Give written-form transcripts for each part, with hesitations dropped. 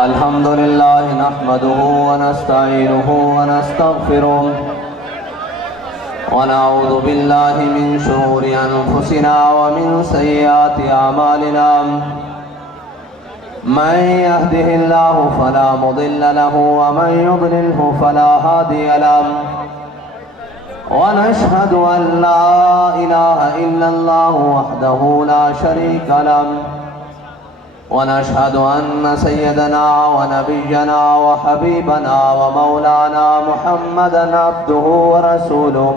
الحمد لله نحمده ونستعينه ونستغفره ونعوذ بالله من شرور أنفسنا ومن سيئات أعمالنا من يهده الله فلا مضل له ومن يضلله فلا هادي له ونشهد أن لا إله إلا الله وحده لا شريك له ونشهد أن سيدنا ونبينا وحبيبنا ومولانا محمدا عبده ورسوله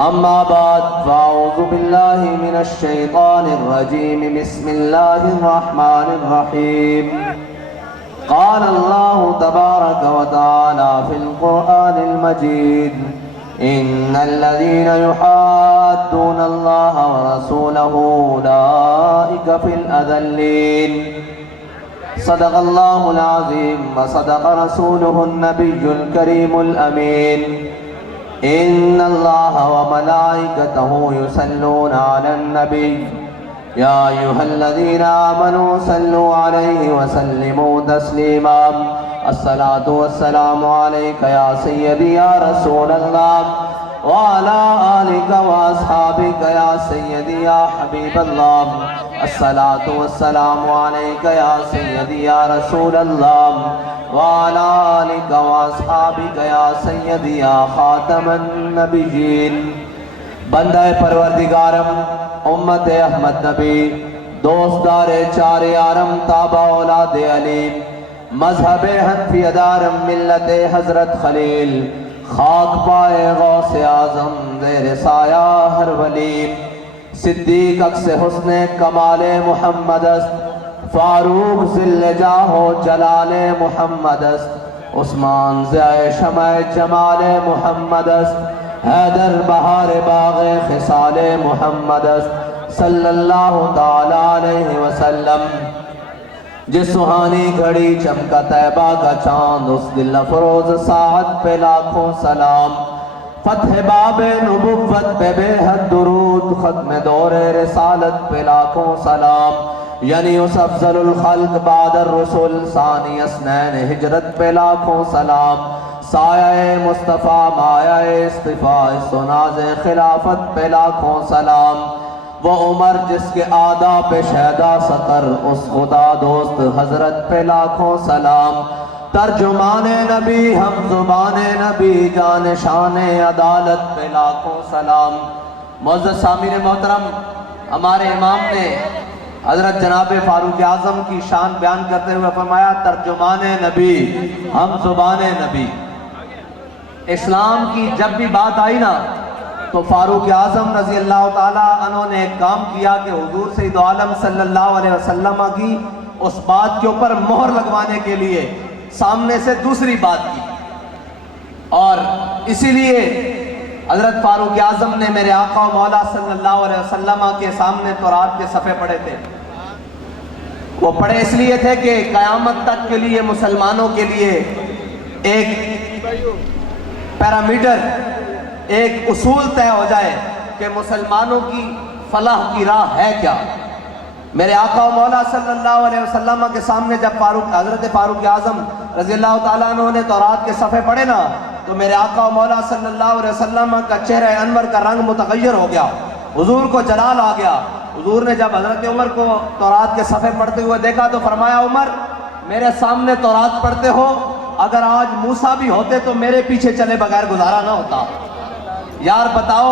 أما بعد فأعوذ بالله من الشيطان الرجيم بسم الله الرحمن الرحيم قال الله تبارك وتعالى في القرآن المجيد إن الذين يحادون الله ورسوله أولئك في الأذلين صدق الله العظيم وصدق رسوله النبي الكريم الأمين إن الله وملائكته يصلون على النبي يا أيها الذين آمنوا صلوا عليه وسلموا تسليما الصلاة والسلام عليك يا سيدي يا رسول الله وعلى آلك وأصحابك يا سيدي يا حبيب الله الصلاة والسلام عليك يا سيدي يا رسول الله وعلى آلك وأصحابك يا سيدي يا خاتم النبيين بندہ پروردگارم امت احمد نبی دوستدار چار یارم تابع اولاد علی مذہب حنفی ادارم ملت حضرت خلیل خاک پائے غوث اعظم زیر سایہ ہر ولی صدیق اکس حسن کمال محمد است فاروق ذل جاہ و جلال محمد است عثمان ضیاء شمع جمال محمد است حیدر بہار باغ خصال محمد است صلی اللہ تعالی علیہ وسلم جس سہانی گھڑی چمکا طیبہ کا چاند اس دل افروز ساعت پہ لاکھوں سلام فتح باب نبوت پہ بے حد درود ختم دور رسالت پہ لاکھوں سلام یعنی اس افضل الخلق بعد الرسول ثانی اسنین ہجرت پہ لاکھوں سلام سایہ مصطفیٰ مایہ اصطفاء سناز خلافت پہ لاکھوں سلام وہ عمر جس کے آدھا پہ شہدہ سقر اس خدا دوست حضرت پہ لاکھوں سلام ترجمان نبی ہم زبان نبی جانشان عدالت پہ لاکھوں سلام معزز سامعین محترم ہمارے امام نے حضرت جناب فاروق اعظم کی شان بیان کرتے ہوئے فرمایا ترجمان نبی ہم زبان نبی اسلام کی جب بھی بات آئی نا تو فاروق اعظم رضی اللہ تعالیٰ عنہ نے ایک کام کیا کہ حضور سید عالم صلی اللہ علیہ وسلم کی اس بات کے اوپر مہر لگوانے کے لیے سامنے سے دوسری بات کی اور اسی لیے حضرت فاروق اعظم نے میرے آقا و مولا صلی اللہ علیہ وسلم کے سامنے تورات کے صفحے پڑھے تھے وہ پڑھے اس لیے تھے کہ قیامت تک کے لیے مسلمانوں کے لیے ایک پیرامیٹر ایک اصول طے ہو جائے کہ مسلمانوں کی فلاح کی راہ ہے کیا میرے آقا و مولا صلی اللہ علیہ وسلم کے سامنے جب حضرت فاروق اعظم رضی اللہ تعالیٰ عنہ نے تورات کے صفحے پڑھے نا تو میرے آقا و مولا صلی اللہ علیہ وسلم کا چہرہ انور کا رنگ متغیر ہو گیا حضور کو جلال آ گیا حضور نے جب حضرت عمر کو تورات کے صفحے پڑھتے ہوئے دیکھا تو فرمایا عمر میرے سامنے تورات پڑھتے ہو اگر آج موسیٰ بھی ہوتے تو میرے پیچھے چلے بغیر گزارا نہ ہوتا یار بتاؤ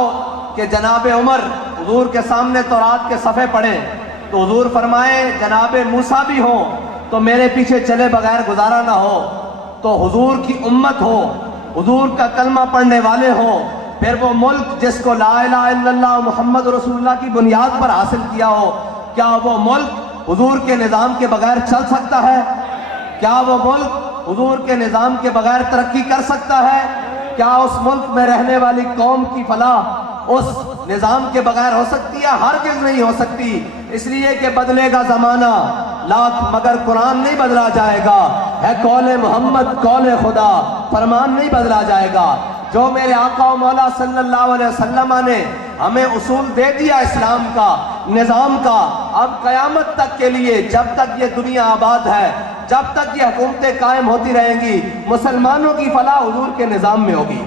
کہ جناب عمر حضور کے سامنے تورات کے صفحے پڑھیں تو حضور فرمائے جناب موسیٰ بھی ہوں تو میرے پیچھے چلے بغیر گزارا نہ ہو تو حضور کی امت ہو حضور کا کلمہ پڑھنے والے ہوں پھر وہ ملک جس کو لا الہ الا اللہ محمد رسول اللہ کی بنیاد پر حاصل کیا ہو کیا وہ ملک حضور کے نظام کے بغیر چل سکتا ہے کیا وہ ملک حضور کے نظام کے بغیر ترقی کر سکتا ہے کیا اس ملک میں رہنے والی قوم کی فلاح اس نظام کے بغیر ہو سکتی ہے ہرگز نہیں ہو سکتی اس لیے کہ بدلے گا زمانہ لاکھ مگر قرآن نہیں بدلا جائے گا ہے قول محمد قول خدا فرمان نہیں بدلا جائے گا جو میرے آقا و مولا صلی اللہ علیہ وسلم نے ہمیں اصول دے دیا اسلام کا نظام کا اب قیامت تک کے لیے جب تک یہ دنیا آباد ہے جب تک یہ حکومتیں قائم ہوتی رہیں گی مسلمانوں کی فلاح حضور کے نظام میں ہوگی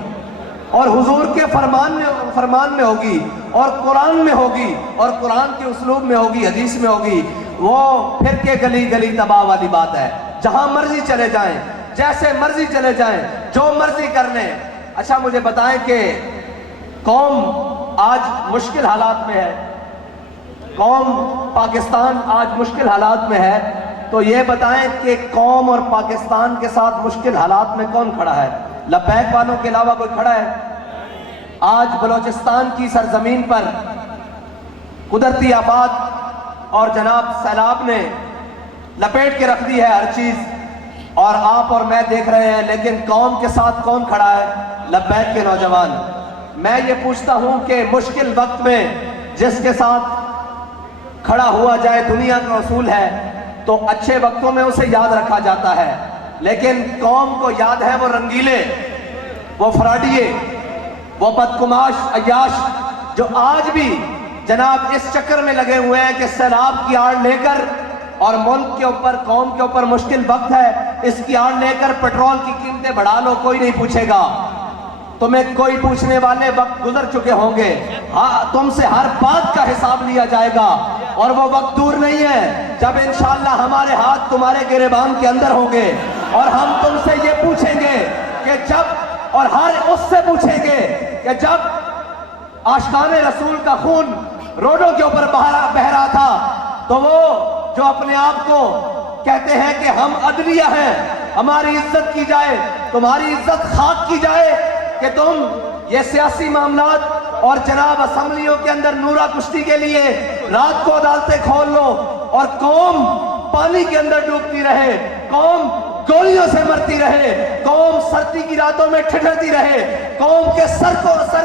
اور حضور کے فرمان میں ہوگی اور قرآن میں ہوگی اور قرآن کے اسلوب میں ہوگی، حدیث میں ہوگی۔ وہ پھر کے گلی گلی تباہ والی بات ہے، جہاں مرضی چلے جائیں، جیسے مرضی چلے جائیں، جو مرضی کر لیں۔ اچھا مجھے بتائیں کہ قوم آج مشکل حالات میں ہے، قوم پاکستان آج مشکل حالات میں ہے، تو یہ بتائیں کہ قوم اور پاکستان کے ساتھ مشکل حالات میں کون کھڑا ہے؟ لبیک والوں کے علاوہ کوئی کھڑا ہے؟ آج بلوچستان کی سرزمین پر قدرتی آفات اور جناب سیلاب نے لپیٹ کے رکھ دی ہے ہر چیز، اور آپ اور میں دیکھ رہے ہیں، لیکن قوم کے ساتھ کون کھڑا ہے؟ لبیک کے نوجوان۔ میں یہ پوچھتا ہوں کہ مشکل وقت میں جس کے ساتھ کھڑا ہوا جائے، دنیا کا اصول ہے تو اچھے وقتوں میں اسے یاد رکھا جاتا ہے، لیکن قوم کو یاد ہے وہ رنگیلے، وہ فراڈیے، وہ بدقماش عیاش جو آج بھی جناب اس چکر میں لگے ہوئے ہیں کہ سیلاب کی آڑ لے کر، اور ملک کے اوپر، قوم کے اوپر مشکل وقت ہے، اس کی آڑ لے کر پیٹرول کی قیمتیں بڑھا لو، کوئی نہیں پوچھے گا تمہیں، کوئی پوچھنے والے وقت گزر چکے ہوں گے، ہاں تم سے ہر بات کا حساب لیا جائے گا، اور وہ وقت دور نہیں ہے جب انشاءاللہ ہمارے ہاتھ تمہارے گریبان کے اندر ہوں گے، اور ہم تم سے یہ پوچھیں گے کہ جب، اور ہر اس سے پوچھیں گے کہ جب عاشقان رسول کا خون روڈوں کے اوپر بہہ رہا تھا تو وہ جو اپنے آپ کو کہتے ہیں کہ ہم عدلیہ ہیں، ہماری عزت کی جائے، تمہاری عزت خاک کی جائے کہ تم یہ سیاسی معاملات اور جناب اسمبلیوں کے اندر نورا کشتی کے لیے رات کو عدالتیں کھول لو، اور قوم پانی کے اندر ڈوبتی رہے، قوم گولیوں سے مرتی رہے، قوم سردی کی راتوں میں ٹھٹھرتی رہے، قوم کے سر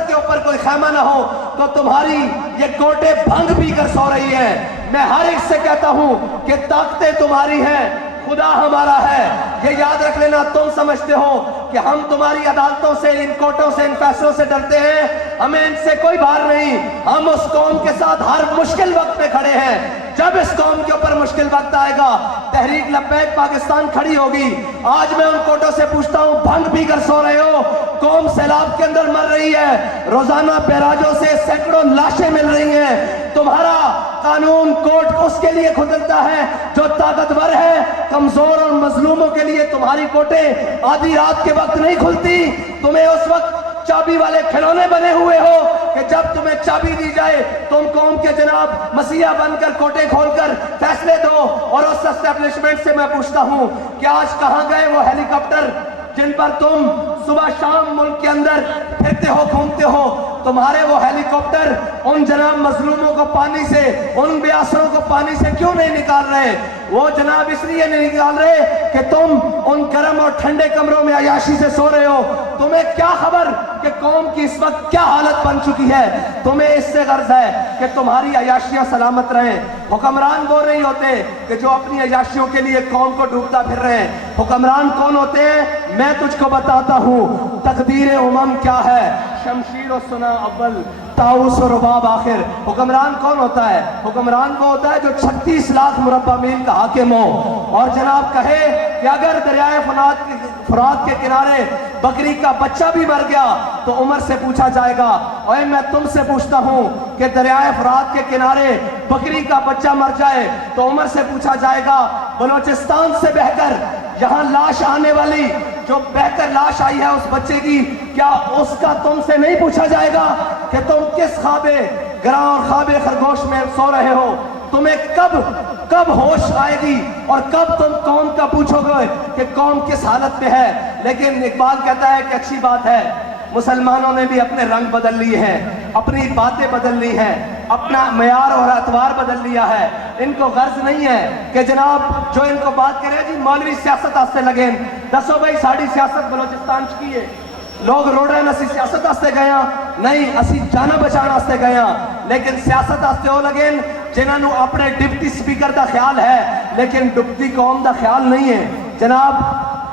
کے اوپر کوئی خیمہ نہ ہو، تو تمہاری یہ کوٹے بھنگ پی کر سو رہی ہیں۔ میں ہر ایک سے کہتا ہوں کہ طاقتیں تمہاری ہیں، خدا ہمارا ہے، یہ یاد رکھ لینا۔ تم سمجھتے ہو کہ ہم تمہاری عدالتوں سے، ان کوٹوں سے، ان فیصلوں سے ڈرتے ہیں، ہمیں ان سے کوئی بار نہیں، ہم اس قوم کے ساتھ ہر مشکل وقت میں کھڑے ہیں۔ جب اس قوم کے اوپر مشکل وقت آئے گا، تحریک لبیک پاکستان کھڑی ہوگی۔ آج میں ان کوٹوں سے پوچھتا ہوں، بھنگ پی کر سو رہے ہو، قوم سیلاب کے اندر مر رہی ہے، روزانہ بیراجوں سے سینکڑوں لاشیں مل رہی ہیں، تمہارا قانون کوٹ اس کے لیے کھلتا ہے جو طاقتور ہے، کمزور اور مظلوموں کے لیے تمہاری کوٹیں آدھی رات کے وقت نہیں کھلتی۔ تمہیں اس وقت چابی والے کھلونے بنے ہوئے ہو کہ جب تمہیں چابی دی جائے تم قوم کے جناب مسیحا بن کر کوٹے کھول کر فیصلے دو۔ اور اس اسٹیبلشمنٹ سے میں پوچھتا ہوں کہ آج کہاں گئے وہ ہیلی کاپٹر جن پر تم صبح شام ملک کے اندر پھرتے ہو، گھومتے ہو؟ تمہارے وہ ہیلی کاپٹر ان جناب مظلوموں کو پانی سے، ان بے آسروں کو پانی سے کیوں نہیں نکال رہے؟ وہ جناب اس لیے نہیں نکال رہے کہ تم ان گرم اور ٹھنڈے کمروں میں عیاشی سے سو رہے ہو۔ تمہیں کیا خبر کہ قوم کی اس وقت کیا حالت بن چکی ہے؟ تمہیں اس سے غرض ہے کہ تمہاری عیاشیاں سلامت رہیں۔ حکمران وہ نہیں ہوتے کہ جو اپنی عیاشیوں کے لیے قوم کو ڈوبتا پھر رہے ہیں۔ حکمران کون ہوتے ہیں؟ میں تجھ کو بتاتا ہوں، تقدیر امم کیا ہے، شمشیر و سنا اول، طاؤس و رباب آخر۔ حکمران کون ہوتا ہے؟ حکمران وہ ہوتا ہے جو 36 لاکھ مربع میل کا حاکم ہو، اور جناب کہے کہ اگر دریائے فرات کے کنارے بکری کا بچہ بھی مر گیا تو عمر سے پوچھا جائے گا۔ اور میں تم سے پوچھتا ہوں کہ دریائے فرات کے کنارے بکری کا بچہ مر جائے تو عمر سے پوچھا جائے گا، بلوچستان سے بہ کر یہاں لاش آنے والی، جو بہ کر لاش آئی ہے اس بچے کی، کیا اس کا تم سے نہیں پوچھا جائے گا کہ تم کس خواب گراں اور خواب خرگوش میں سو رہے ہو؟ تمہیں کب ہوش آئے گی اور کب تم قوم کا پوچھو گے کہ قوم کس حالت میں ہے؟ لیکن اقبال کہتا ہے کہ اچھی بات ہے، مسلمانوں نے بھی اپنے رنگ بدل لیے ہیں، اپنی باتیں بدل لی ہیں، اپنا معیار اور اعتبار بدل لیا ہے۔ ان کو غرض نہیں ہے کہ جناب جو ان کو بات کرے جی مولوی سیاست آستے لگیں، دسو بھائی ساڑی سیاست بلوچستان کی ہے، لوگ روڑے نسی سیاست آستے گئے نہیں، اسی جانا بچانا آستے گئے، لیکن سیاست آستے ہو لگیں جنہاں نو اپنے ڈپٹی سپیکر دا خیال ہے لیکن ڈپٹی قوم دا خیال نہیں ہے، جناب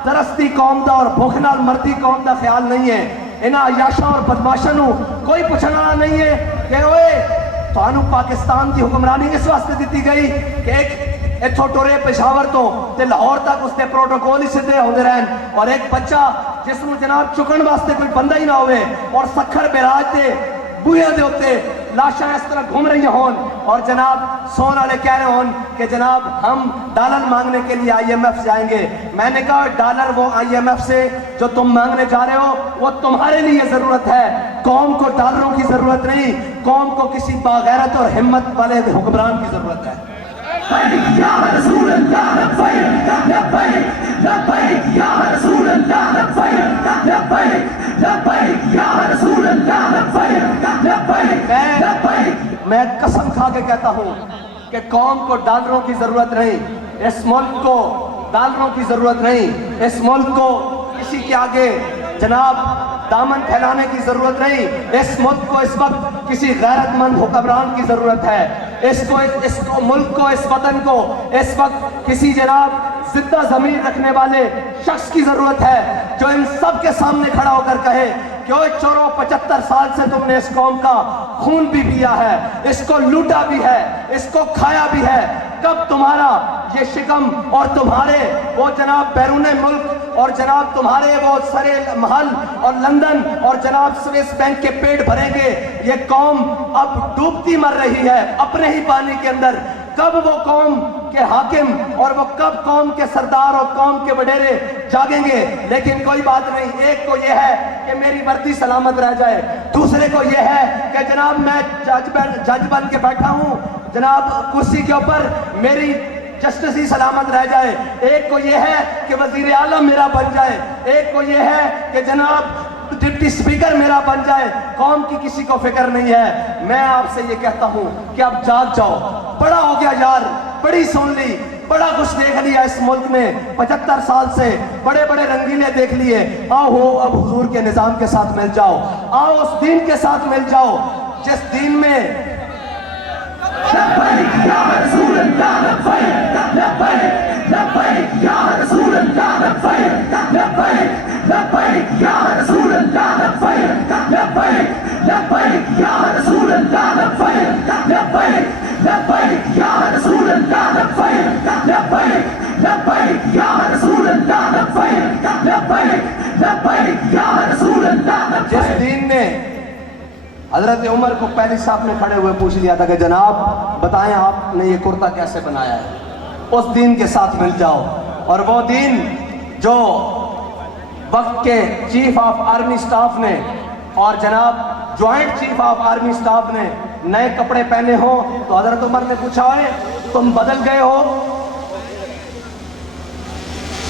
ترستی قوم دا اور بھوک نال مرتی قوم دا خیال نہیں ہے۔ انہاں عیاشاں اور بدماشاں نو کوئی پوچھنا نہیں ہے کہ اوئے تانوں پاکستان کی حکمرانی اس واسطے دیتی گئی کہ ایک اتھوں ٹورے پشاور تو تے لاہور تک اس دے پروٹوکول ہی سدھے ہوندے رہن، اور ایک بچہ جس نوں جناب چکن واسطے کوئی بندہ ہی نہ ہوئے اور سکھر بیراج دے بوئے دے ہوتے لاشاں اس طرح گھوم رہی ہون، اور جناب سون والے کہہ رہے ہون کہ جناب ہم ڈالر مانگنے کے لیے آئی ایم ایف جائیں گے۔ میں نے کہا ڈالر وہ آئی ایم ایف سے جو تم مانگنے جا رہے ہو وہ تمہارے لیے ضرورت ہے، قوم کو ڈالروں کی ضرورت نہیں، قوم کو کسی باغیرت اور ہمت والے حکمران کی ضرورت ہے۔ یا رسول اللہ لبیک لبیک لبیک یا رسول اللہ لبیک لبیک لبیک یا رسول اللہ لبیک لبیک لبیک۔ میں قسم کھا کے کہتا ہوں کہ قوم کو ڈالروں کی ضرورت نہیں، اس ملک کو ڈالروں کی ضرورت نہیں، اس ملک کو کسی کے آگے جناب دامن پھیلانے کی ضرورت نہیں، اس ملک کو اس وقت کسی غیرت مند حکمران کی ضرورت ہے، اس ملک کو اس وطن کو اس وقت کسی جناب زندہ ضمیر رکھنے والے شخص کی ضرورت ہے جو ان سب کے سامنے کھڑا ہو کر کہے کہ اوہ چورو 75 سال سے تم نے اس قوم کا خون بھی پیا ہے، اس کو لوٹا بھی ہے، اس کو کھایا بھی ہے، کب تمہارا یہ شکم اور تمہارے وہ جناب بیرون ملک اور جناب تمہارے وہ سرے محل اور لندن اور جناب سویس بینک کے پیٹ بھریں گے؟ یہ قوم اب ڈوبتی مر رہی ہے اپنے ہی پانی کے اندر، کب وہ قوم کے حاکم اور وہ کب قوم کے سردار اور قوم کے وڈیرے جاگیں گے؟ لیکن کوئی بات نہیں، ایک کو یہ ہے کہ میری وردی سلامت رہ جائے، دوسرے کو یہ ہے کہ جناب میں جج بن کے بیٹھا ہوں جناب کرسی کے اوپر، میری جسٹسی سلامت رہ جائے، ایک کو یہ ہے کہ وزیر اعلیٰ میرا بن جائے، ایک کو یہ ہے کہ جناب ڈپٹی سپیکر میرا بن جائے، قوم کی کسی کو فکر نہیں ہے۔ میں آپ سے یہ کہتا ہوں کہ اب جاگ جاؤ، بڑا ہو گیا یار، بڑی سن لی، بڑا کچھ دیکھ لیا اس ملک میں 75 سال سے، بڑے بڑے رنگیلے دیکھ لیے، آؤ اب حضور کے نظام کے ساتھ مل جاؤ، آؤ اس دین کے ساتھ مل جاؤ جس دین میں لبیک یا رسول اللہ لبیک لبیک لبیک یا رسول اللہ لبیک لبیک لبیک یا رسول اللہ لبیک لبیک لبیک یا رسول اللہ لبیک لبیک لبیک یا رسول اللہ لبیک لبیک لبیک یا رسول اللہ لبیک لبیک لبیک یا رسول اللہ لبیک۔ جس دین نے حضرت عمر کو پہلی صف میں کھڑے ہوئے پوچھ لیا تھا کہ جناب بتائیں آپ نے یہ کرتا کیسے بنایا ہے، اس دین کے ساتھ مل جاؤ، اور وہ دین جو وقت کے چیف آف آرمی سٹاف نے اور جناب joint chief of army staff نے نئے کپڑے پہنے ہوں تو حضرت عمر نے پوچھا ہے تم بدل گئے ہو؟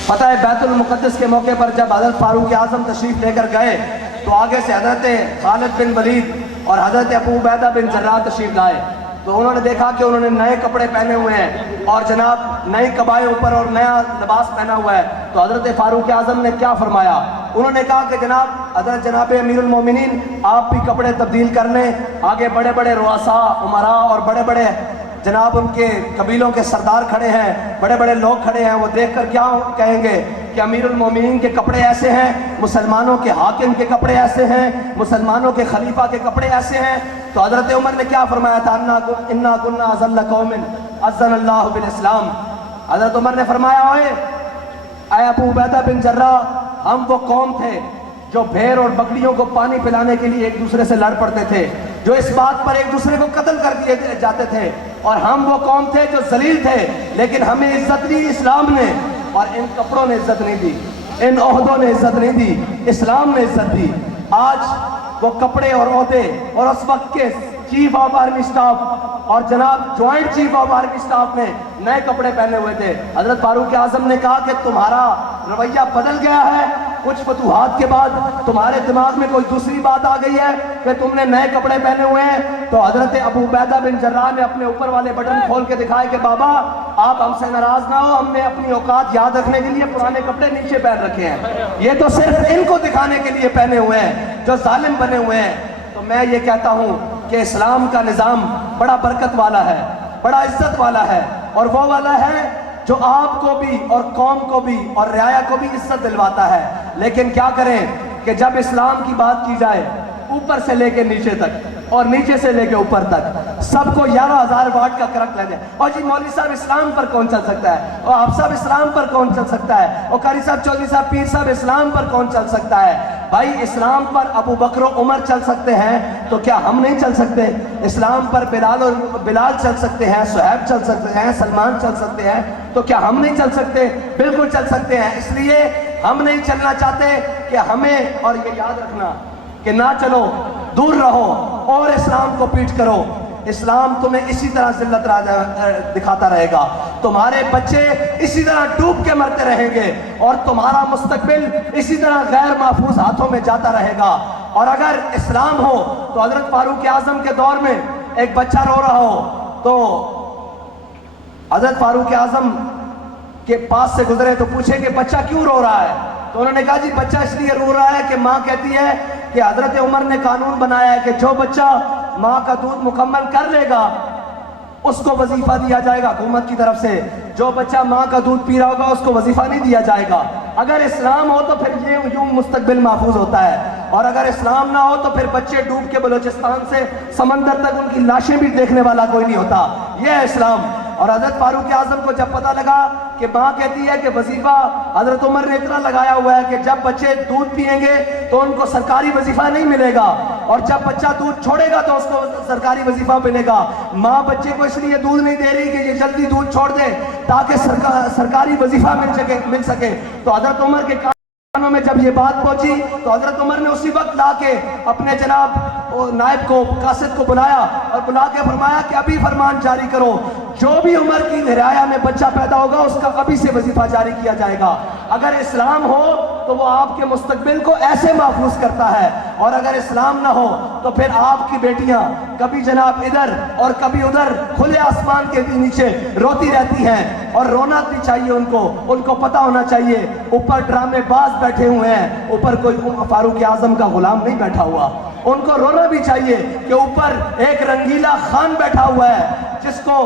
پتہ ہے بیت المقدس کے موقع پر جب حضرت فاروق اعظم تشریف لے کر گئے تو آگے سے حضرت خالد بن ولید اور حضرت ابو عبیدہ بن جراح تشریف لائے، تو انہوں نے دیکھا کہ انہوں نے نئے کپڑے پہنے ہوئے ہیں اور جناب نئی قبائیں اوپر اور نیا لباس پہنا ہوا ہے، تو حضرت فاروق اعظم نے کیا فرمایا؟ انہوں نے کہا کہ حضرت جناب امیر المومنین آپ بھی کپڑے تبدیل کر لیں، آگے بڑے بڑے رؤساء امراء اور بڑے بڑے جناب ان کے قبیلوں کے سردار کھڑے ہیں، بڑے بڑے لوگ کھڑے ہیں، وہ دیکھ کر کیا کہیں گے کہ امیر المومنین کے کپڑے ایسے ہیں، مسلمانوں کے حاکم کے کپڑے ایسے ہیں، مسلمانوں کے خلیفہ کے کپڑے ایسے ہیں۔ تو حضرت عمر نے کیا فرمایا تھا؟ انا کنا اذل قوم اذن اللہ بالاسلام۔ حضرت عمر نے فرمایا اے ابو عبیدہ بن جراح، ہم وہ قوم تھے جو بھیڑ اور بکریوں کو پانی پلانے کے لیے ایک دوسرے سے لڑ پڑتے تھے، جو اس بات پر ایک دوسرے کو قتل کر دیے جاتے تھے، اور ہم وہ قوم تھے جو ذلیل تھے، لیکن ہمیں عزت دی اسلام نے، اور ان کپڑوں نے عزت نہیں دی، ان عہدوں نے عزت نہیں دی، اسلام نے عزت دی۔ آج وہ کپڑے اور عہدے اور اس وقت کے چیف آف آرمی سٹاف اور جناب joint chief of army staff نے نئے کپڑے پہنے ہوئے تھے۔ حضرت فاروق اعظم نے کہا کہ تمہارا رویہ بدل گیا ہے، کچھ فتوحات کے بعد تمہارے دماغ میں کوئی دوسری بات آ گئی ہے کہ تم نے نئے کپڑے پہنے ہوئے ہیں۔ تو حضرت ابو عبیدہ بن جراح نے اپنے اوپر والے بٹن کھول کے دکھائے کہ بابا آپ ہم سے ناراض نہ ہو، ہم نے اپنی اوقات یاد رکھنے کے لیے پرانے کپڑے نیچے پہن رکھے ہیں، یہ تو صرف ان کو دکھانے کے لیے پہنے ہوئے ہیں جو ظالم بنے ہوئے ہیں۔ تو میں یہ کہتا ہوں کہ اسلام کا نظام بڑا برکت والا ہے، بڑا عزت والا ہے، اور وہ والا ہے جو آپ کو بھی اور قوم کو بھی اور رعایا کو بھی عزت دلواتا ہے۔ لیکن کیا کریں کہ جب اسلام کی بات کی جائے اوپر سے لے کے نیچے تک اور نیچے سے لے کے اوپر تک سب کو 11,000 واٹ کا کرنٹ لے دیں. اور جی مولوی صاحب اسلام پر کون چل سکتا ہے؟ اور آپ صاحب اسلام پر کون چل سکتا ہے؟ اور قاری صاحب چودھری صاحب پیر صاحب اسلام پر کون چل سکتا ہے؟ بھائی اسلام پر ابو بکر و عمر چل سکتے ہیں تو کیا ہم نہیں چل سکتے؟ اسلام پر بلال چل سکتے ہیں، صہیب چل سکتے ہیں، سلمان چل سکتے ہیں، تو کیا ہم نہیں چل سکتے؟ بالکل چل سکتے ہیں. اس لیے ہم نہیں چلنا چاہتے کہ ہمیں، اور یہ یاد رکھنا کہ نہ چلو، دور رہو اور اسلام کو پیٹ کرو. اسلام تمہیں اسی طرح ذلت دکھاتا رہے گا، تمہارے بچے اسی طرح ڈوب کے مرتے رہیں گے، اور تمہارا مستقبل اسی طرح غیر محفوظ ہاتھوں میں جاتا رہے گا. اور اگر اسلام ہو تو حضرت فاروق اعظم کے دور میں ایک بچہ رو رہا ہو تو حضرت فاروق اعظم کے پاس سے گزرے تو پوچھے کہ بچہ کیوں رو رہا ہے؟ تو انہوں نے کہا جی بچہ اس لیے رو رہا ہے کہ ماں کہتی ہے کہ حضرت عمر نے قانون بنایا ہے کہ جو بچہ ماں کا دودھ مکمل کر لے گا اس کو وظیفہ دیا جائے گا حکومت کی طرف سے، جو بچہ ماں کا دودھ پی رہا ہوگا اس کو وظیفہ نہیں دیا جائے گا. اگر اسلام ہو تو پھر یہ یوں مستقبل محفوظ ہوتا ہے، اور اگر اسلام نہ ہو تو پھر بچے ڈوب کے بلوچستان سے سمندر تک ان کی لاشیں بھی دیکھنے والا کوئی نہیں ہوتا. یہ ہے اسلام. اور حضرت فاروق اعظم کو جب پتہ لگا کہ ماں کہتی ہے کہ وظیفہ حضرت عمر نے اتنا لگایا ہوا ہے کہ جب بچے دودھ پئیں گے تو ان کو سرکاری وظیفہ نہیں ملے گا، اور جب بچہ دودھ چھوڑے گا تو اس کو سرکاری وظیفہ ملے گا. ماں بچے کو اس لیے دودھ نہیں دے رہی کہ یہ جلدی دودھ چھوڑ دے تاکہ سرکاری وظیفہ مل سکے. تو حضرت عمر کے کانوں میں جب یہ بات پہنچی تو حضرت عمر نے اسی وقت لا کے اپنے جناب نائب کو، قاصد کو بلایا اور بلا کے فرمایا کہ ابھی فرمان جاری کرو، جو بھی عمر کی رعایا میں بچہ پیدا ہوگا اس کا ابھی سے وظیفہ جاری کیا جائے گا. اگر اسلام ہو تو وہ آپ کے مستقبل کو ایسے محفوظ کرتا ہے، اور اگر اسلام نہ ہو تو پھر آپ کی بیٹیاں کبھی جناب ادھر اور کبھی ادھر کھلے آسمان کے نیچے روتی رہتی ہیں. اور رونا بھی چاہیے ان کو پتہ ہونا چاہیے اوپر ڈرامے باز بیٹھے ہوئے ہیں، اوپر کوئی فاروق اعظم کا غلام نہیں بیٹھا ہوا. ان کو رونا بھی چاہیے کہ اوپر ایک رنگیلا خان بیٹھا ہوا ہے جس کو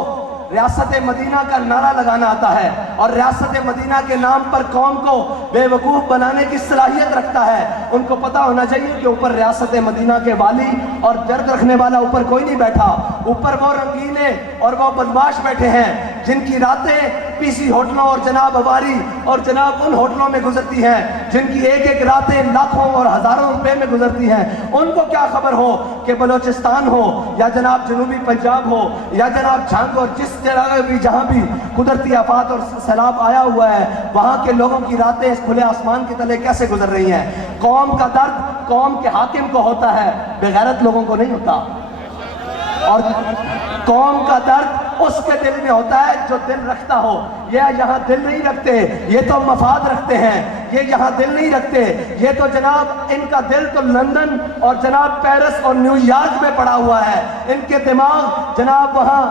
ریاست مدینہ کا نعرہ لگانا آتا ہے، اور ریاست مدینہ کے نام پر قوم کو بے وقوف بنانے کی صلاحیت رکھتا ہے. ان کو پتہ ہونا چاہیے کہ اوپر ریاست مدینہ کے والی اور درد رکھنے والا اوپر کوئی نہیں بیٹھا. اوپر وہ رنگیلے اور وہ بدماش بیٹھے ہیں جن کی راتیں پی سی ہوٹلوں اور جناب اواری اور جناب ان ہوٹلوں میں گزرتی ہیں، جن کی ایک ایک راتیں لاکھوں اور ہزاروں روپے میں گزرتی ہیں. ان کو کیا خبر ہو کہ بلوچستان ہو یا جناب جنوبی پنجاب ہو یا جناب جھنگ اور جس جگہ بھی جہاں بھی قدرتی آفات اور سیلاب آیا ہوا ہے وہاں کے لوگوں کی راتیں اس کھلے آسمان کے تلے کیسے گزر رہی ہیں. قوم کا درد قوم کے حاکم کو ہوتا ہے، بغیرت لوگوں کو نہیں ہوتا. اور قوم کا درد اس کے دل میں ہوتا ہے جو دل رکھتا ہو. یہ یہاں دل نہیں رکھتے، یہ تو مفاد رکھتے ہیں. یہ یہاں دل نہیں رکھتے، یہ تو جناب ان کا دل تو لندن اور جناب پیرس اور نیو یارک میں پڑا ہوا ہے. ان کے دماغ جناب وہاں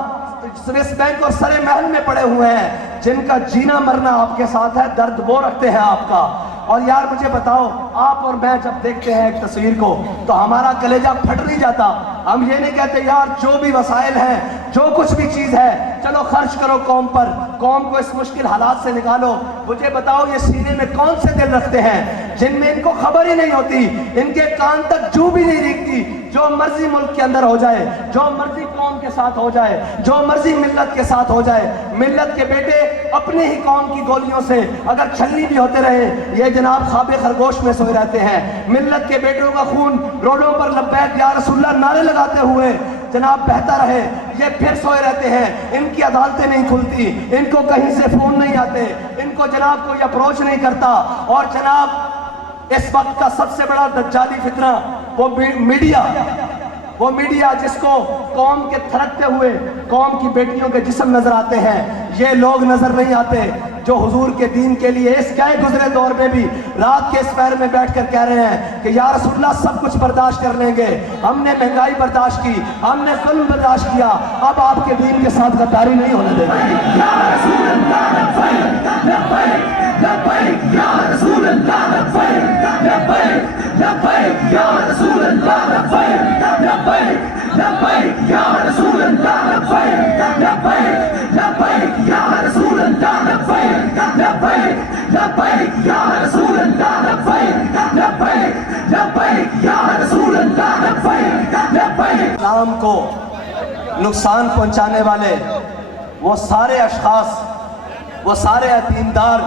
سوئس بینک اور سرے محل میں پڑے ہوئے ہیں. جن کا جینا مرنا آپ کے ساتھ ہے، درد وہ رکھتے ہیں آپ کا. اور یار مجھے بتاؤ، آپ اور میں جب دیکھتے ہیں ایک تصویر کو تو ہمارا کلیجہ پھٹ نہیں جاتا؟ ہم یہ نہیں کہتے یار جو بھی وسائل ہیں، جو کچھ بھی چیز ہے، چلو خرچ کرو قوم پر، قوم کو اس مشکل حالات سے نکالو. مجھے بتاؤ یہ سینے میں کون سے دل رکھتے ہیں جن میں ان کو خبر ہی نہیں ہوتی، ان کے کان تک جو بھی نہیں ریکھتی، جو مرضی ملک کے اندر ہو جائے، جو مرضی قوم کے ساتھ ہو جائے، جو مرضی ملت کے ساتھ ہو جائے، ملت کے بیٹے اپنے ہی قوم کی گولیوں سے اگر چھلنی بھی ہوتے رہے یہ جناب خواب خرگوش میں سوئے رہتے ہیں. ملت کے بیٹوں کا خون روڈوں پر لبیک یا رسول اللہ نعرے لگاتے ہوئے جناب بہتا رہے، یہ پھر سوئے رہتے ہیں. ان کی عدالتیں نہیں کھلتی، ان کو کہیں سے فون نہیں آتے، ان کو جناب کوئی اپروچ نہیں کرتا. اور جناب اس وقت کا سب سے بڑا دجالی فتنہ وہ میڈیا جس کو قوم کے تھرکتے ہوئے قوم کی بیٹیوں کے جسم نظر آتے ہیں. یہ لوگ نظر نہیں آتے جو حضور کے دین کے لیے اس گئے گزرے دور میں بھی رات کے اس پہر میں بیٹھ کر کہہ رہے ہیں کہ یا رسول اللہ سب کچھ برداشت کر لیں گے، ہم نے مہنگائی برداشت کی، ہم نے ظلم برداشت کیا، اب آپ کے دین کے ساتھ غداری نہیں ہونے دیں گے. یا رسول اللہ لبیک لبیک لبیک یا رسول اللہ لبیک لبیک لبیک یا رسول اللہ لبیک لبیک لبیک یا رسول اللہ لبیک لبیک لبیک یا رسول اللہ لبیک لبیک لبیک یا رسول اللہ لبیک لبیک لبیک یا رسول اللہ لبیک لبیک. اسلام کو نقصان پہنچانے والے وہ سارے اشخاص، وہ سارے یتیمدار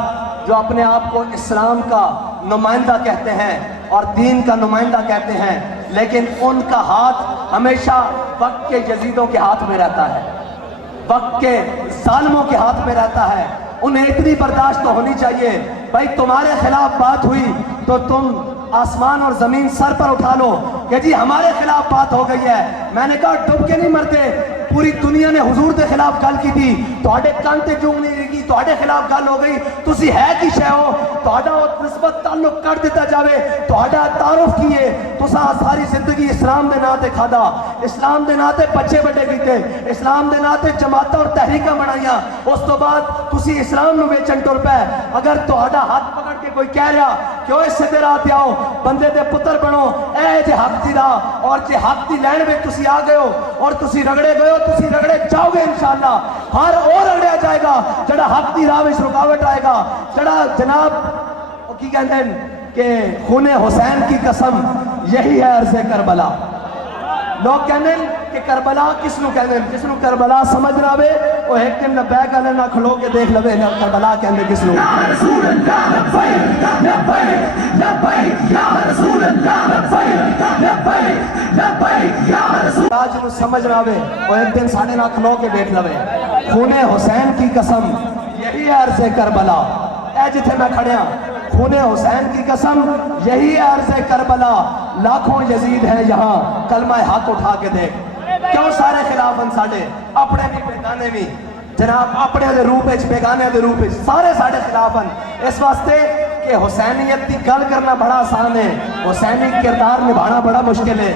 جو اپنے آپ کو اسلام کا نمائندہ کہتے ہیں اور دین کا نمائندہ کہتے ہیں، لیکن ان کا ہاتھ ہمیشہ وقت کے جزیدوں کے ہاتھ میں رہتا ہے، وقت کے ظالموں کے ہاتھ میں رہتا ہے۔ انہیں اتنی برداشت تو ہونی چاہیے، بھائی تمہارے خلاف بات ہوئی تو تم آسمان اور زمین سر پر اٹھا لو کہ جی ہمارے خلاف بات ہو گئی ہے۔ میں نے کہا ڈب کے نہیں مرتے، پوری دنیا نے حضور دے خلاف گل کی تھی، تواڈے کان تے جوں نہیں لگی، تواڈے خلاف گل ہو گئی، تسی ہے کی شے ہو، تواڈا نسبت تعلق کر دیتا جاوے، تواڈا تعارف کیے، تساں ساری زندگی اسلام دے نام تے کھادا، اسلام دے نام تے بچے بڑے کیتے، اسلام دے نام تے جماعتاں اور تحریکاں بنائیاں، اس تو بعد تسی اسلام نو ویچن ٹر پے۔ اگر تواڈا ہاتھ پکڑ کے کوئی کہہ رہا کہ اوے سیدھے راہ تے آؤ، بندے دے پتر بنو، اے جے حق دی راہ، اور جے حق دی لین وچ تسی آ گئے ہو اور تسی رگڑے گئے ہو، تسی رگڑے جاؤ گے انشاءاللہ، ہر اور رگڑیا جائے گا جڑا حق دی راہ وچ رکاوٹ آئے گا، جڑا جناب کی کہتے ہیں کہ خون حسین کی قسم یہی ہے عرض کربلا۔ لوگ کہتے ہیں کہ کربلا کس نو کہتے ہیں، جس نو کربلا سمجھ رہا وے وہ ایک دن لبیک علیہ نہ کھلو کے دیکھ لوے نہ کربلا کہتے کس نو۔ یا رسول اللہ لبیک لبیک لبیک یا رسول اللہ لبیک لبیک لبیک یا رسول آج نو سمجھ رہا وے وہ ایک دن ساڑھے نہ کھلو کے دیکھ لوے۔ خون حسین کی قسم یہی ہے عرض کربلا، اے جتھے میں کھڑیا خون حسین کی قسم یہی ہے عرض کربلا، لاکھوں یزید ہیں یہاں کلمہ حق اٹھا کے دیکھ۔ کیوں سارے خلاف ہیں ساڑھے، اپنے بھی بیگانے بھی، جناب اپنے دے روپ اچ بیگانے دے روپ اچ سارے ساڑھے خلاف ہیں۔ اس واسطے کہ حسینیت کی گل کرنا بڑا آسان ہے، حسینی کردار نبھانا بڑا مشکل ہے،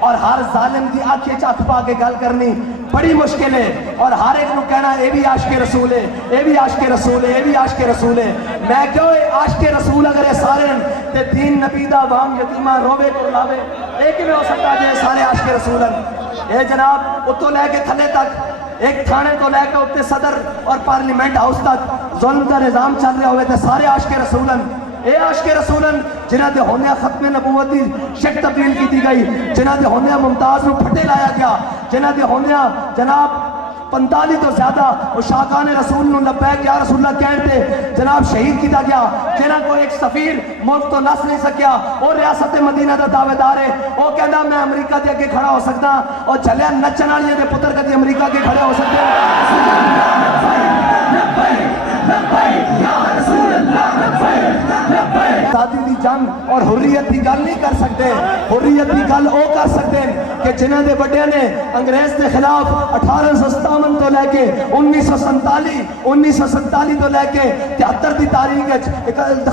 اور ہر ظالم کی آنکھیں چاک پا کے گل کرنی بڑی مشکل ہے، اور ہر ایک نو کہنا اے بھی عاشق رسول ہے، اے بھی عاشق رسول ہے، اے بھی عاشق رسول ہے۔ میں کہو عاشق رسول اگر یہ سارے ہیں تے دین نبی دا وام یتیمہ روے کو لاوے، ایک میں ہو سکتا ہے سارے عاشق رسول ہیں۔ اے جناب اتو لے کے تھلے تک، ایک تھانے تو لے کے اتنے صدر اور پارلیمنٹ ہاؤس تک ظلم کا نظام چل رہے ہوئے تے سارے عاشق رسول ہیں۔ اے عاشق رسولن جنہ دے ہوندیا ختم نبوت دی شک تبدیل کی دی گئی، جنہ دے ہوندیا ممتاز نو پھٹے لایا گیا، جنہ دے ہوندیا جناب 45 تو زیادہ اشاقان رسول نو لبیک یا رسول اللہ کہتے جناب شہید کیتا گیا، جنہ کو ایک سفیر ملک تو نس نہیں سکیا اور ریاست مدینہ دا دعوے دار ہے، وہ کہنا میں امریکہ دے اگے کھڑا ہو سکتا، اور چلیا نچن والی دے پتر کدی امریکہ کے کھڑے ہو سکتے آزادی دی جنگ اور حریت دی گل نہیں کر سکتے، حریت دی گل او کر سکتے ہیں کہ جنہ دے بڑے نے انگریز دے خلاف 1857 تو لے کے 1947 تو لے کے 73 دی تاریخ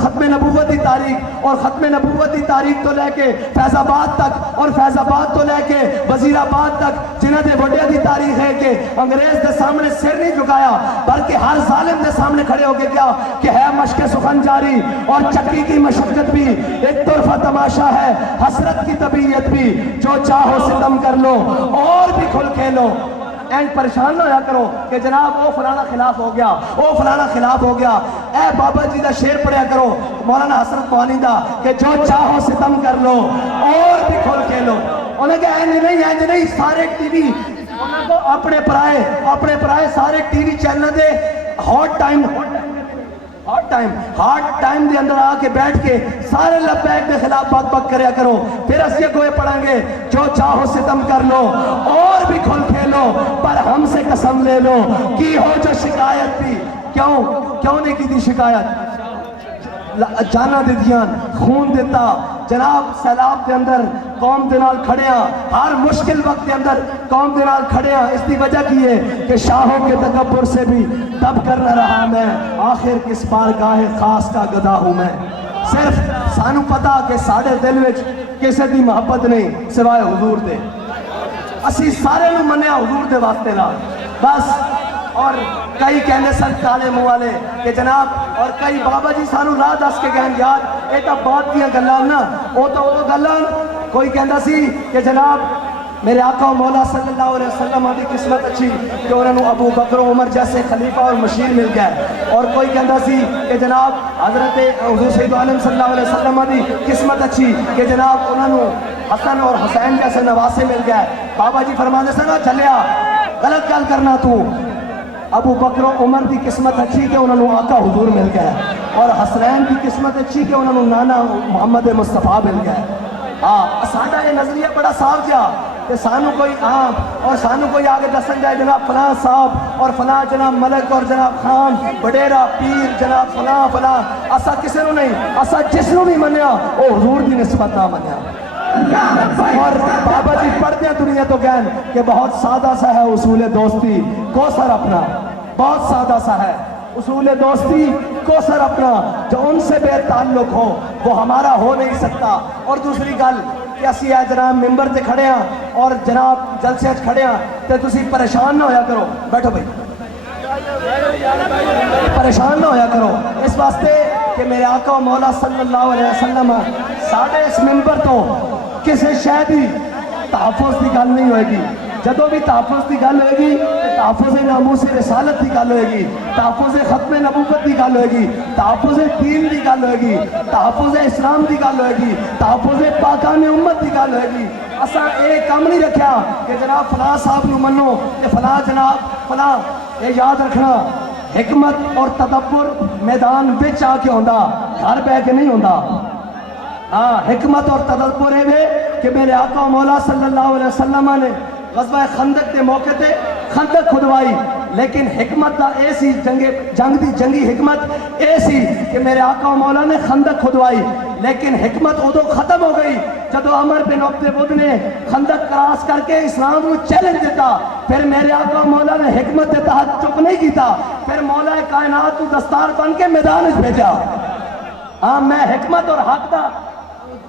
ختم نبوت دی تاریخ، اور ختم نبوت دی تاریخ تو لے کے فیض آباد تک، اور فیض آباد تو لے کے وزیر آباد تک جنہ دے بڑے دی تاریخ ہے کہ انگریز دے سامنے سر نہیں جھکایا، بلکہ ہر ظالم دے سامنے کھڑے ہو کے کیا کہ ہے مشق سخن جاری اور چکی کی مشقت بھی، ایک طرفہ تماشا ہے حسرت کی طبیعت بھی، جو چاہو ستم کر لو اور بھی کھل کھیلو۔ اینڈ پریشان نہ ہویا کرو کہ جناب او فلانا خلاف ہو گیا، او فلانا خلاف ہو گیا۔ اے بابا جی دا شعر پڑھیا کرو مولانا حسرت موانی دا کہ جو چاہو ستم کر لو اور بھی کھل کھیلو۔ انہیں کہا اینج نہیں سارے ٹی وی انہیں کو اپنے پرائے سارے ٹی وی چینل دے ہاٹ ٹائم دے اندر آ کے بیٹھ کے سارے لبیک دے خلاف بک بک کریا کرو، پھر اس یہ کوئی پڑھیں گے جو چاہو ستم کر لو اور بھی کھل کھیلو، پر ہم سے قسم لے لو کی ہو جو شکایت بھی۔ کیوں نہیں کی تھی شکایت؟ جانا دے دیان خون دیتا جناب سیلاب دے اندر قوم دے نال کھڑیاں، ہر مشکل وقت دے اندر قوم دے نال کھڑیاں، اس دی وجہ کی ہے کہ شاہوں کے تکبر سے بھی دب کر نہ رہا میں، آخر کس بارگاہ خاص کا گدا ہوں میں۔ صرف سانو پتا کہ ساڑھے دل وچ کسے دی محبت نہیں سوائے حضور دے، اسی سارے نو منیا حضور دے واسطے لا بس۔ اور کئی کہنے سن کالے منہ والے کہ جناب، اور کئی بابا جی سانو راہ دس کے کہن یار اے تا بات دیا گلاں نا، او تو او گلاں کوئی کہندا سی کہ جناب میرے آقا و مولا صلی اللہ علیہ وسلم دی قسمت اچھی کہ انہوں نے ابو بکر و عمر جیسے خلیفہ اور مشیر مل گئے، اور کوئی کہندا سی کہ جناب حضرت حضور سید عالم صلی اللہ علیہ وسلم دی قسمت اچھی کہ جناب انہوں نے حسن اور حسین جیسے نواسے مل گئے۔ بابا جی فرمانے سے نا چلیا غلط گل کرنا تو ابو بکر و عمر کی قسمت اچھی کہ انہوں نے آقا حضور مل گیا اور حسنین کی قسمت اچھی کہ انہوں نے نانا محمد مصطفیٰ مل گیا. ہاں ساڈا یہ نظریہ بڑا صاف جا کہ سانو کوئی اور سانو کوئی آگے دسن جائے جناب فلاں صاحب اور فلاں جناب ملک اور جناب خان وڈیرا پیر جناب فلاں فلاں اسا کسی نو نہیں اسا جس نو بھی منیا وہ حضور دی نسبت نہ منیا. اور بابا جی پڑھتے ہیں دنیا تو کہن کہ بہت سادہ سا ہے اصول دوستی کوثر اپنا, بہت سادہ سا ہے اصول دوستی کوثر اپنا, جو ان سے بے تعلق ہو وہ ہمارا ہو نہیں سکتا. اور دوسری گل کہ اسی ہے جناب ممبر تے کھڑے ہیں اور جناب جلسے کھڑے ہیں تے تسی پریشان نہ ہویا کرو, بیٹھو بھائی پریشان نہ ہویا کرو اس واسطے کہ میرے آقا و مولا صلی اللہ علیہ وسلم ساڑھے اس ممبر تو کسی شے دی تحفظ دی گل نہیں ہوئے گی. جدو بھی تحفظ دی گل ہوئے گی تحفظ ناموس رسالت دی گل ہوئے گی, تحفظ ختم نبوت دی گل ہوئے گی, تحفظ دین دی گل ہوئے گی, تحفظ اسلام دی گل ہوئے گی, تحفظ پاکان امت دی گل ہوئے گی. اساں ایک کام نہیں رکھیا کہ جناب فلاں صاحب نو منو کہ فلاں جناب فلاں. یہ یاد رکھنا حکمت اور تدبر میدان بچ آ کے ہوندا, گھر بہ کے نہیں ہوندا. ہاں حکمت اور تدبر ہے کہ میرے آقا و مولا صلی اللہ علیہ وسلم نے غزوہ خندق کے موقع تے خندق کھدوائی, لیکن حکمت دا ایسی جنگی حکمت ایسی کہ میرے آقا و مولا نے خندق کھدوائی, لیکن حکمت ادو ختم ہو گئی جدو عمر بن عبد ود نے خندق کراس کر کے اسلام کو چیلنج دیتا. پھر میرے آقا و مولا نے حکمت کے تحت چپ نہیں کیتا, پھر مولا کائنات کو دستار بن کے میدان میں بھیجا. ہاں میں حکمت اور حق دا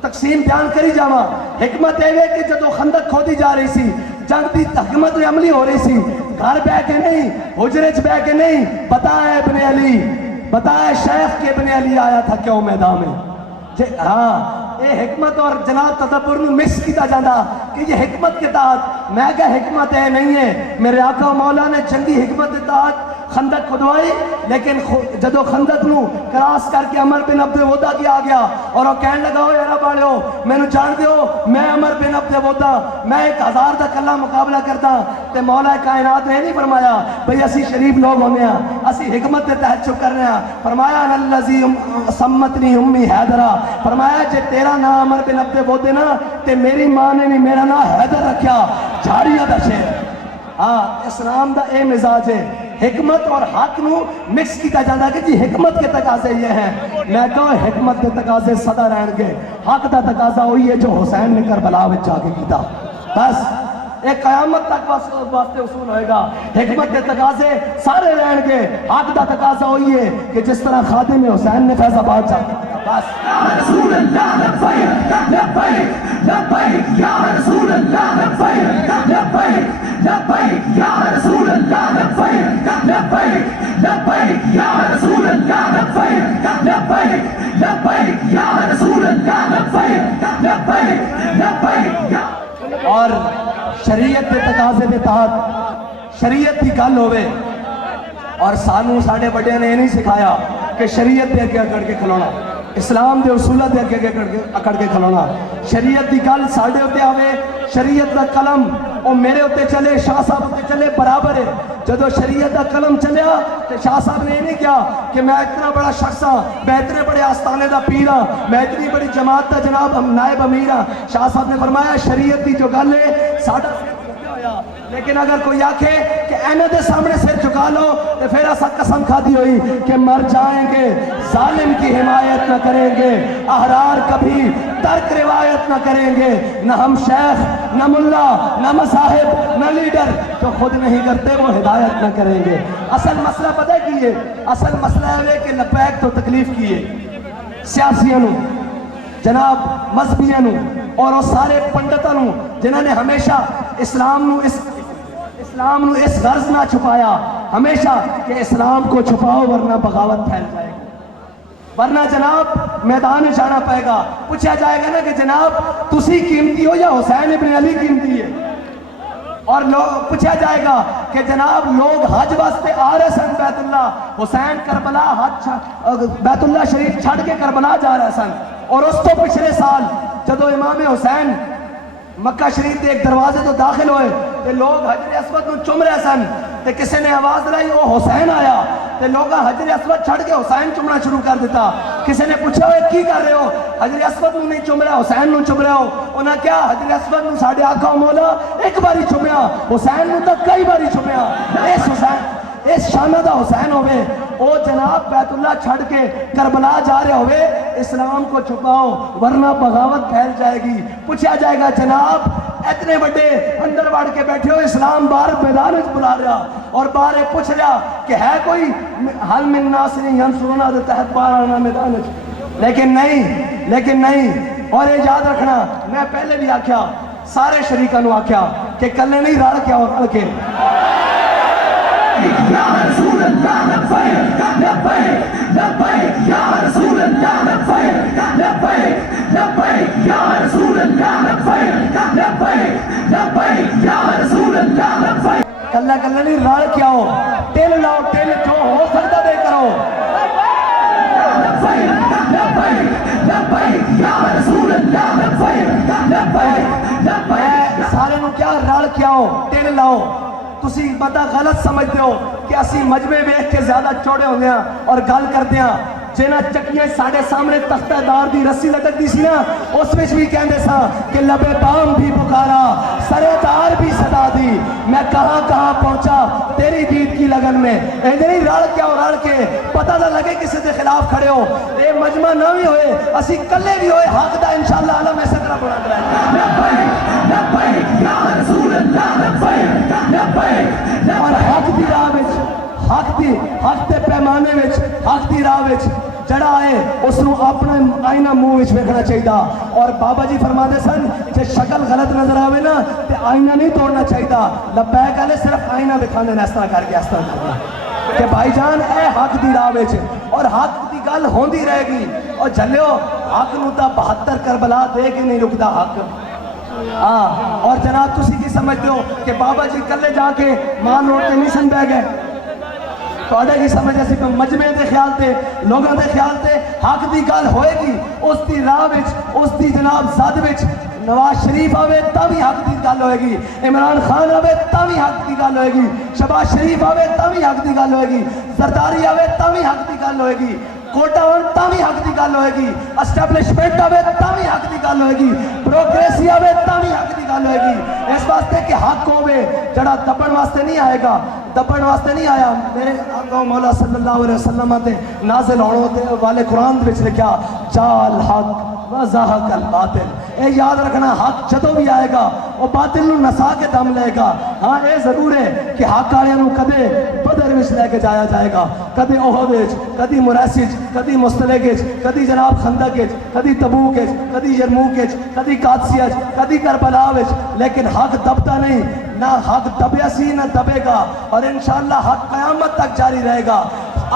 تقسیم بیان کری جاواں. حکمت یہ کہ جدو خندق کھودی جا رہی سی جنگ دی حکمت عملی ہو رہی سی, گھر بہ کے نہیں حجرے چ بہ کے نہیں, بتایا ابن علی بتایا شیخ کے ابن علی آیا تھا کیوں میدان میں. ہاں یہ حکمت اور جناب تدبر نو مکس کیتا جاتا کہ یہ حکمت کے تحت میں کہ حکمت ہے نہیں ہے. میرے آقا مولا نے جنگی حکمت کے تحت خندق کھدوائی, لیکن جدو خندق نو کراس کر کے عمر بن عبد ودا کی آ گیا اور وہ کہنے لگا ہو یارا باڑیو میں نو جان دیو میں عمر بن عبد ودا میں 1000 دا کلا مقابلہ کرتا. تے مولا کائنات نے نہیں فرمایا بھئی اسی شریف لوگ ہونے ہیں اسی حکمت کے تحت چپ کر رہے ہیں. فرمایا الذی سمتنی امی حیدرہ, فرمایا جے تیرا نام عمر بن عبد ود نا تے میری ماں نے بھی میرا نام حیدر رکھیا جھاڑیاں دا شیر. ہاں اسلام دا اے مزاج ہے حکمت اور حق نو مکس کیتا جاتا کہ جی حکمت کے تقاضے یہ ہیں. میں کہوں حکمت کے تقاضے سدا رہن گے, حق دا تقاضا وہی ہے جو حسین نے کربلا وچ جا کے کیتا. بس ایک قیامت تک واسطے اصول ہوئے گا. حکمت کے تقاضے سارے رہن گے, حق دا تقاضا وہی ہے کہ جس طرح خادم حسین نے فیض آباد جا کے کیتا. بس رسول اللہ لبیک لبیک لبیک یا رسول اللہ لبیک لبیک لبیک یا رسول اللہ لبیک لبیک لبیک یا رسول اللہ لبیک لبیک لبیک یا رسول اللہ لبیک لبیک لبیک یا. اور شریعت کے تقاضے کے تحت شریعت کی گل ہوئے اور سانو ساڑھے بڑے نے یہ نہیں سکھایا کہ شریعت دے اگے اکڑ کے کھلونا, اسلام دے اصولت دے اگے اکڑ کے کھلونا. شریعت دی گل ساڑھے ہوتے آوے, شریعت دا قلم او میرے ہوتے چلے شاہ صاحب ہوتے چلے برابر ہے. جدو شریعت دا قلم چلیا تو شاہ صاحب نے یہ نہیں کیا کہ میں اتنا بڑا شخص ہاں, میں اتنے بڑے آستانے دا پیر ہاں, میں اتنی بڑی جماعت دا جناب نائب امیر ہاں. شاہ صاحب نے فرمایا شریعت دی جو گل ہے ساڑھا لیکن اگر کوئی آکھے کہ اینہ دے سامنے سر جھکا لو تو پھر ایسا قسم کھاتی ہوئی کہ مر جائیں گے, ظالم کی حمایت نہ کریں گے, احرار کبھی ترک روایت نہ کریں گے. نہ ہم شیخ نہ ملا نہ مصاحب نہ لیڈر جو خود نہیں کرتے وہ ہدایت نہ کریں گے. اصل مسئلہ پتہ کی ہے, اصل مسئلہ ہے کہ لبیک تو تکلیف کی ہے سیاسیوں جناب مذہبیوں اور وہ سارے پنڈتوں جنہوں نے ہمیشہ اسلام نو اس غرض نہ چھپایا ہمیشہ کہ اسلام کو چھپاؤ ورنہ بغاوت پھیل جائے گا, ورنہ جناب میدان جانا پائے گا. پوچھا جائے گا نا کہ جناب تسی قیمتی ہو یا حسین ابن علی قیمتی ہے, اور پوچھا جائے گا کہ جناب لوگ حج واسطے آ رہے سن بیت اللہ, حسین کربلا بیت اللہ شریف چھڑ کے کربلا جا رہے سن. اور اس تو پچھلے سال جدو امام حسین مکہ شریف کے ایک دروازے تو داخل ہوئے تے لوگ حجر اسود نو چوم رہے سن تے کسی نے آواز لائی او حسین آیا تے لوگ حجر اسود چھڑ کے حسین چومنا شروع کر دیتا. کسی نے پوچھا ہوئے کی کر رہے ہو؟ حجر اسود نو نہیں چوم رہے حسین نو چوم رہے ہو. انہاں کیا حجر اسود نو ساڈے آقا مولا ایک باری چومیا, حسین نو تو کئی باری چومیا. اس حسین اس شانہ دا حسین ہوئے او جناب بیت اللہ چھڑ کے کربلا جا رہے ہوئے اسلام کو چھپاؤ ورنہ بغاوت پھیل جائے گی. پوچھا جائے گا جناب اتنے بڑے اندر بڑھ کے بیٹھے ہو اسلام باہر میدان وچ بلا رہا اور باہر پوچھ رہا کہ ہے کوئی حل من ناصر ینصرنا دے تحت باہر آنا میدان وچ, لیکن نہیں. اور یہ یاد رکھنا میں پہلے بھی آکھیا سارے شریکاں نو آکھیا کہ کلے نہیں رل کے اور رل کے. یا رسول اللہ لبیک لبیک لبیک یا رسول اللہ لبیک لبیک لبیک یا رسول اللہ لبیک لبیک لبیک یا رسول اللہ لبیک. کلہ نہیں رل کے آؤ, ٹل لاؤ, ٹل جو ہو سکتا دے کرو. لبیک لبیک لبیک یا رسول اللہ لبیک لبیک لبیک. سارے نو کیا رل کے آؤ ٹل لاؤ. تسی بندہ غلط سمجھتے ہو کہ اسی مجمع ویکھ کے زیادہ چوڑے ہوندے ہیں اور گل کردے ہیں. جنہ چکیاں ساڑھے سامنے تختہ دار دی رسی لٹک دی سی نا اس وچ بھی کہندے سا کہ لبے بام بھی پکارا سرے دار بھی صدا دی, میں کہاں پہنچا تیری دید کی لگن میں. ادھر ہی رل کے اور رل کے پتہ نہ لگے کسی دے خلاف کھڑے ہو. اے مجمع نہ بھی ہوئے اسی کلے بھی ہوئے حق دا انشاءاللہ عالم ایسا طرح بنا کرائے. لبیک لبیک یا رسول اللہ لبیک لبیک. اور حق دی راہ وچ حق دے پیمانے وچ حق دی راہ وچ جڑا آئے اس نو اپنا آئینہ منہ وچ ویکھنا چاہیے. اور بابا جی فرماتے سن جے شکل غلط نظر آوے نا تے آئینہ نہیں توڑنا چاہیے. لبیک والے صرف آئینہ دکھاندے نے اس طرح کر کے کہ بھائی جان اے حق دی راہ وچ اور حق دی گل ہوندی رہے گی. اور جھلیو حق نو تا 72 کربلا دے کے نہیں رکدا حق. اور جناب تسی کی سمجھتے ہو کہ بابا جی کلے جا کے مان روڈ تے نہیں سن بہ گئے؟ توڑے کی سمجھ ایسی مجمع دے خیال تے لوگوں دے خیال تے حق دی گل ہوئے گی اس دی راہ وچ اس دی جناب زد وچ. نواز شریف آوے تبھی حق دی گل ہوئے گی, عمران خان آوے تبھی حق دی گل ہوئے گی, شہباز شریف آوے تبھی حق دی گل ہوئے گی, زرداری آوے تبھی حق دی گل ہوئے گی, کوٹا ہون تاوی حق دی گل ہوئے گی, اسٹیبلشمنٹ آوے تاوی حق دی گل ہوئے گی, پروگریسی آوے تاوی حق دی گل ہوئے گی. اس واسطے کہ حق ہوئے جڑا دبن واسطے نہیں آئے گا, دبن واسطے نہیں آیا. میرے آقا مولا صلی اللہ علیہ وسلم تے نازل ہونے والے قرآن وچ لکھا جال حق وزاحق الباطل. اے یاد رکھنا حق جدوں بھی آئے گا وہ باطل نو نسا کے دم لے گا. ہاں اے ضرور ہے کہ حق والے نو کدے بدر وچ لے کے جایا جائے گا, کدے احد وچ, کدی مریسی وچ, کدی مستلق وچ, کدی جناب خندق وچ, کدی تبوک وچ, کدی یرموک وچ, کدی قادسیہ وچ, کدی کربلا وچ. لیکن حق دبتا نہیں, نہ حق دبیا سی نہ دبے گا, اور انشاءاللہ حق قیامت تک جاری رہے گا.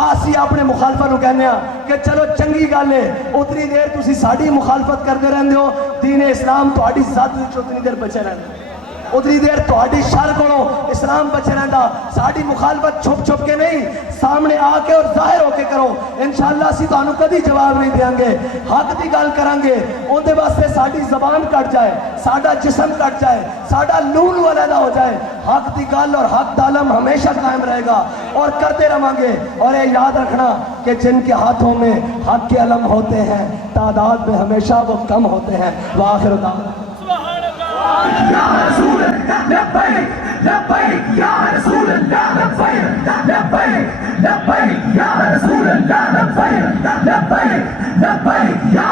آسی اپنے مخالفہ نو کہنے ہیں کہ چلو چنگی گل ہے اتنی دیر تسی ساڑی مخالفت کرتے رہندے ہو, دین اسلام تہاڈی ذات وچ اتنی دیر بچے رہندے, اتنی دیر تہاڈی شر کولوں اسلام بچے رہندا. ساڑی مخالفت چھپ چھپ کے نہیں, سامنے آ کے اور ظاہر ہو کے کرو. انشاءاللہ اسی تانوں کدی جواب نہیں دیاں گے, حق دی گل کران گے. اون دے واسطے ساڈی زبان کٹ جائے, ساڈا جسم کٹ جائے, ساڈا لون علیحدہ ہو جائے, حق دی گل اور حق دا علم ہمیشہ قائم رہے گا اور کرتے رہیں گے. اور یہ یاد رکھنا کہ جن کے ہاتھوں میں حق کے علم ہوتے ہیں تعداد میں ہمیشہ وہ کم ہوتے ہیں. وآخر دعوانا یا رسول اللہ لبیک لبیک یا رسول اللہ لبیک لبیک لبیک یا رسول اللہ لبیک لبیک لبیک یا